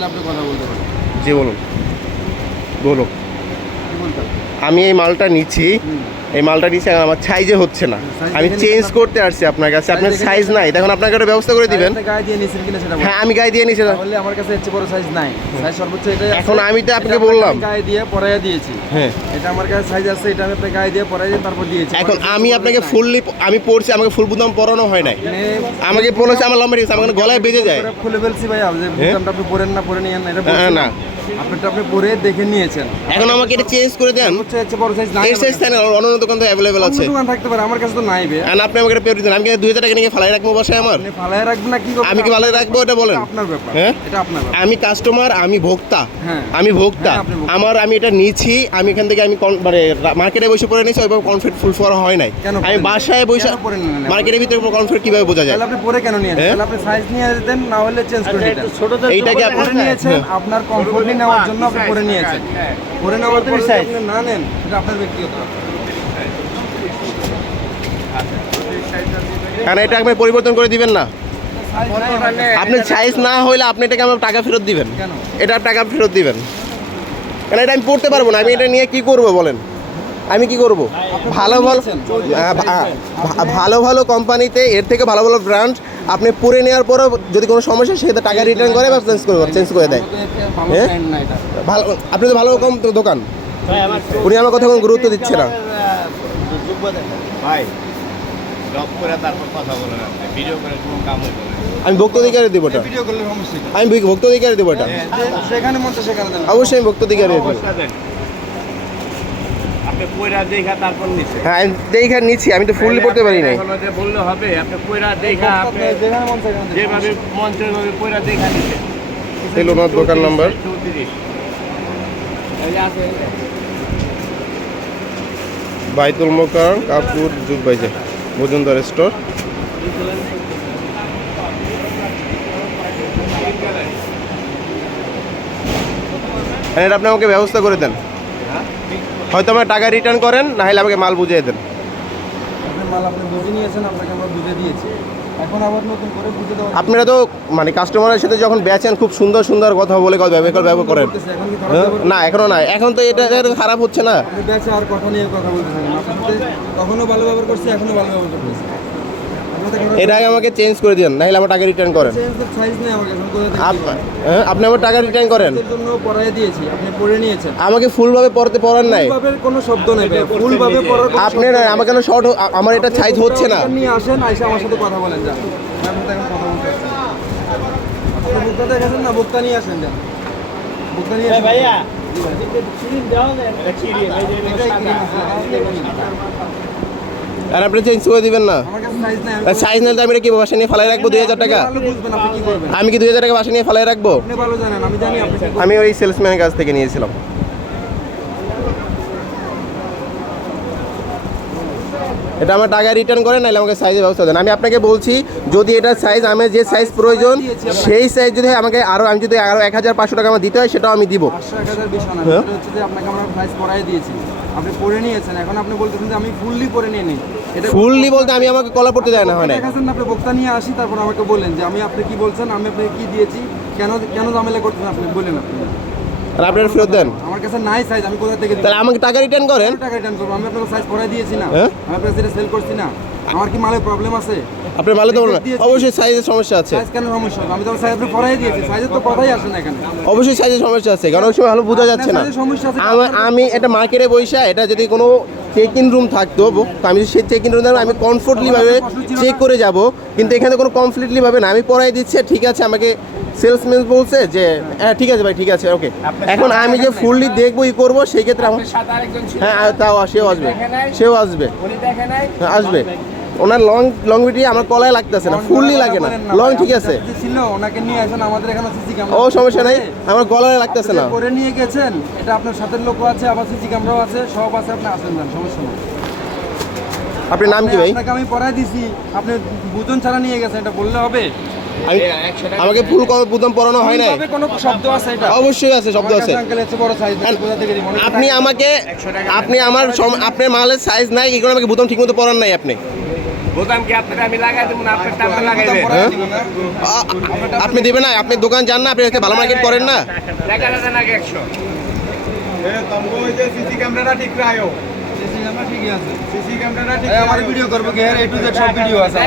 তাহলে আপনি কথা বলতে পারেন জি বলুন বলুন? আমি এই মালটা নিচ্ছি। এই মালটা নিচ্ছি আমার সাইজে হচ্ছে না। আমি চেঞ্জ করতে আসছি আপনার কাছে আপনার সাইজ নাই। তখন আপনাকে একটা ব্যবস্থা করে দিবেন। গায়ে দিয়ে নিয়েছেন কিনা সেটা হ্যাঁ আমি গায়ে দিয়ে নিছি তাহলে আমার কাছে চেয়ে বড় সাইজ নাই। সাইজ সর্বোচ্চ এটা এখন আমি তো আপনাকে বললাম। গায়ে দিয়ে পরাইয়া দিয়েছি। হ্যাঁ। এটা আমার কাছে সাইজ আছে এটা আমি আপনাকে গায়ে দিয়ে পরাই দিয়ে তারপর দিয়েছি। এখন আমি আপনাকে ফুললি আমি পড়ছি আমাকে ফুল বুদাম পরানো হয় নাই। আপনি আমাকে বলেছে আমার লম্বা আছে আমাকে গলায় বেজে যায়। খুলে ফেলছি ভাই যে বুতামটা আপনি পরেন না পরে নিয়েন না এটা হ্যাঁ, না। আপনারটা আপনি পরে দেখে নিয়েছেন। এখন আমাকে এটা চেঞ্জ করে দেন। হচ্ছে হচ্ছে বড় সাইজ নাই এই সাইজ অন্য দোকান তো অ্যাভেলেবেল আছে। দোকান থাকতে পারে আমার কাছে তো নাই বে। আর আপনি আমাকে এটা পেয়ে দিন আমি কি দুই হাজার টাকা নিয়ে ফালাই রাখব বাসায় আমার। আপনি রাখবেন না কি করবেন আমি কি রাখব এটা বলেন? আপনার ব্যাপার। হ্যাঁ? এটা আপনার ব্যাপার। আমি কাস্টমার আমি ভোক্তা। হ্যাঁ। আমি ভোক্তা। হ্যাঁ, ভোক্তা। আমার আমি এটা নিয়েছি আমি এখান থেকে আমি মানে মার্কেটে বসে পড়ে নিয়েছি ওইভাবে কনফিড ফুল করা হয় নাই। কেন আমি বাসায় বসে মার্কেটের ভিতরে কনফিড কীভাবে বোঝা যায়? তাহলে আপনি পরে কেন নিয়েছেন হ্যাঁ? তাহলে আপনি সাইজ নিয়ে যেতেন না হলে চেঞ্জ করে নিতেন এইটাকে আপনি নিয়েছেন আপনার কমফোর্টলি নেওয়ার জন্য আপনি পরে নিয়েছেন। পরে নেওয়ার পরে আপনি না নেন এটা আপনার ব্যক্তিগত ব্যাপার। কারণ এটা আপনি পরিবর্তন করে দিবেন না। আপনি সাইজ না হলে আপনি এটাকে আমার টাকা ফেরত দিবেন। এটা টাকা ফেরত দিবেন। কারণ এটা আমি পড়তে পারব না আমি এটা নিয়ে কি করব বলেন? আমি কি করব? ভালো ভালো ভালো ভালো কোম্পানিতে এর থেকে ভালো ভালো ব্র্যান্ড আপনি পরে নেওয়ার পরও যদি কোনো সমস্যা সেটা টাকা রিটার্ন করে বা চেঞ্জ করে চেঞ্জ করে দেয়। ভালো হ্যাঁ? ভালো আপনি তো ভালো কম দোকান। উনি আমার কথা কোনো গুরুত্ব দিচ্ছে না। ভাই জব করে তারপর কথা বলেন ভিডিও করে কোনো কাম হইবে না। আমি ভক্ত অধিকারে দেবো এটা। ভিডিও করলে সমস্যা আমি ভক্ত অধিকারে দেবো এটা। যে- মন সেখানে অবশ্যই আমি ভক্ত অধিকারে দেবো। অবস্থা আপনি কইরা দেখা তারপর নিছে। হ্যাঁ আমি দেখে আমি তো ফুললি পড়তে পারি নাই। বললে হবে আপনি কইরা দেখা আপনি যেখানে মন সেখানে যেভাবে মন কইরা দেখা নিছে। দোকান নাম্বার। বাইতুল মোকার কাপুর যুগ বাইজে মজুমদার স্টোর। হ্যাঁ, এটা আপনি আমাকে ব্যবস্থা করে দেন। হয়তো আমার টাকা রিটার্ন করেন না হলে আমাকে মাল বুঝিয়ে দেন। মাল আপনি বুঝে নিয়েছেন আপনাকে আমরা বুঝে দিয়েছি। আপনারা তো মানে কাস্টমারের সাথে যখন বেচেন খুব সুন্দর সুন্দর কথা বলে ব্যবহার ব্যবহার করেন। হ্যাঁ? না এখনও না। এখন তো এটা খারাপ হচ্ছে না। আর কথা নিয়ে কথা বলতেছেন না। আপনার সাথে তখনও ভালো ব্যবহার করছি এখনও ভালো ব্যবহার করতেছি। আপনাদের কোনো এটা আগে আমাকে চেঞ্জ করে দিন না হলে আমার টাকা রিটার্ন করেন। হ্যাঁ, আপনি আমার টাকা রিটার্ন করেন। এর জন্য পড়াই দিয়েছি আপনি পড়ে নিয়েছেন। আমাকে ফুলভাবে পড়তে পড়ান নাই। কোনো শব্দ নেই ফুলভাবে আপনি না। আমার কেন শর্ট আমার এটা সাইজ হচ্ছে না। আপনি নিয়ে আসেন আইসা আমার সাথে কথা বলেন যান। না? বুকটা নিয়ে আসেন যান। বুকটা নিয়ে ভাইয়া আর আপনি চেঞ্জ করে দিবেন না। সাইজ নিলে আমি এটা কি বাসা নিয়ে ফালাই রাখব? দুই হাজার টাকা? আমি কি দুই হাজার টাকা বাসা নিয়ে ফালাই রাখব। আমি ওই সেলসম্যানের কাছ থেকে নিয়েছিলাম। এটা আমার টাকা রিটার্ন করেন নাহলে আমাকে সাইজের ব্যবস্থা দেন। আমি আপনাকে বলছি যদি এটা সাইজ আমার যে সাইজ প্রয়োজন সেই সাইজ যদি আমাকে আরও আমি যদি আরও এক হাজার পাঁচশো টাকা আমার দিতে হয় সেটাও আমি দিব। হ্যাঁ? আপনি পড়ে নিয়েছেন। এখন আপনি বলতেছেন যে আমি ফুললি পরে নিয়ে নিই ফুললি বলতে আমি আমাকে কলা পড়তে দেয় না হয় না দেখাচ্ছেন আপনি বক্তা নিয়ে আসি তারপর আমাকে বলেন যে আমি আপনি কি বলছেন আমি আপনাকে কি দিয়েছি কেন কেন ঝামেলা করতেছেন আপনি? বলেন আপনি। আর আপনারা ফেরত দেন। আমার কাছে নাই সাইজ আমি কোথা থেকে তাহলে আমাকে টাকা রিটার্ন করেন। টাকা রিটার্ন করব? আমি আপনাকে সাইজ পড়াই দিয়েছি না। হ্যাঁ? আমি আপনার সেটা সেল করছি না। আমার কি মালের প্রবলেম আছে? আপনার মালে তো। অবশ্যই সাইজের সমস্যা আছে। সাইজ কেন সমস্যা আমি তো সাইজ আপনি পড়াই দিয়েছি। সাইজের তো কথাই আসে না এখানে। অবশ্যই সাইজের সমস্যা আছে। কারণ সময় ভালো বোঝা যাচ্ছে না। আমি এটা মার্কেটে বসে এটা যদি কোনো চেক ইন রুম থাকতো আমি সেই চেক ইন রুম আমি কমফোর্টলি ভাবে চেক করে যাব। কিন্তু এখানে কোনো কমপ্লিটলি ভাবে না। আমি পড়াই দিচ্ছে ঠিক আছে আমাকে সেলসম্যান বলছে যে হ্যাঁ ঠিক আছে ভাই ঠিক আছে ওকে এখন আমি যে ফুললি দেখব ই করব সেই ক্ষেত্রে আমার হ্যাঁ তাও সেও আসবে। সেও আসবে। হ্যাঁ, আসবে। ওনার লং লং ভিডিও আমার কলায় লাগতেছে না ফুললি লাগে না। লং ঠিক আছে। ছিল ওনাকে নিয়ে আসেন আমাদের এখানে সিসি ক্যামেরা ও সমস্যা নাই আমার গলায় লাগতেছে না। করে নিয়ে গেছেন এটা আপনার সাথে লোকও আছে আবার সিসি ক্যামেরাও আছে সব আছে আপনি আসেন যান সমস্যা নেই। আপনার নাম কি ভাই? আপনাকে আমি পড়াই দিছি আপনি বুঝন ছাড়া নিয়ে গেছেন এটা বললে হবে? আমি আমাকে ফুল বুদাম পরানো হয় নাই? তবে শব্দ আছে অবশ্যই আছে শব্দ আছে। আপনি আমাকে আপনি আমার আপনার মালের সাইজ নাই এগুলো আমাকে বুতাম ঠিকমতো পরান নাই আপনি। বোতাম কি আপনার আমি লাগাই দেবো না? আপনার টাকা লাগাইবেন? আ- আ- আপনি দেবেন না আপনি দোকান যান না আপনি ভালো মার্কেট করেন না। ভিডিও করব এ টু জেড সব ভিডিও আছে